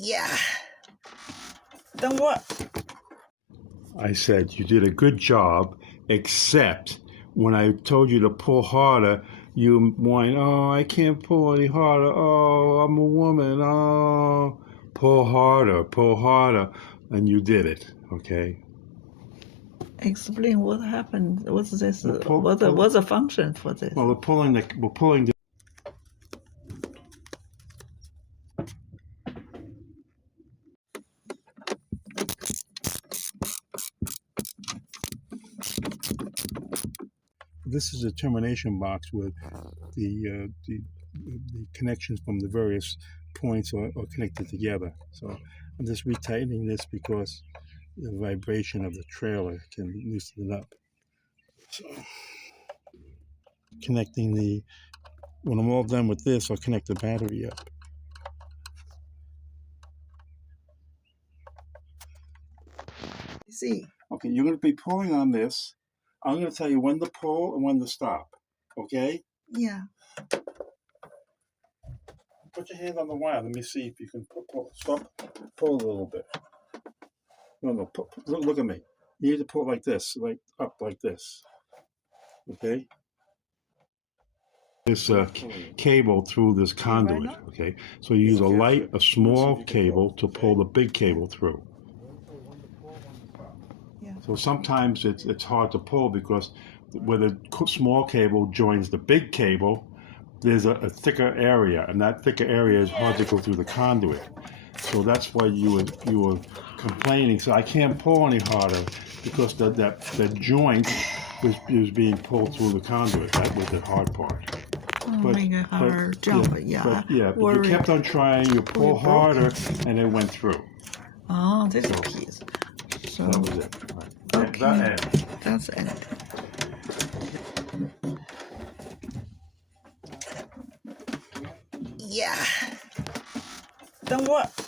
Yeah. Then what? I said you did a good job, except when I told you to pull harder, you whined, oh, I can't pull any harder. Oh, I'm a woman. Oh, pull harder. And you did it, okay? Explain what happened. What's this? Well, What's the function for this? Well, we're pulling the. This is a termination box with the connections from the various points are connected together. So I'm just retightening this because the vibration of the trailer can loosen it up. So connecting when I'm all done with this, I'll connect the battery up. See. Okay, you're going to be pulling on this. I'm going to tell you when to pull and when to stop. Okay? Yeah. Put your hand on the wire. Let me see if you can pull. Stop. Pull a little bit. No. Look at me. You need to pull like this, like up like this. Okay? This cable through this conduit. Okay? So you use a small cable to pull the big cable through. So sometimes it's hard to pull because where the small cable joins the big cable, there's a thicker area, and that thicker area is hard to go through the conduit. So that's why you were complaining. So I can't pull any harder because that joint was being pulled through the conduit. That was the hard part. Make a hard jump. But you kept on trying. You pull harder, and it went through. Oh, this piece. So that was it. Okay. That's it. Yeah. Then what?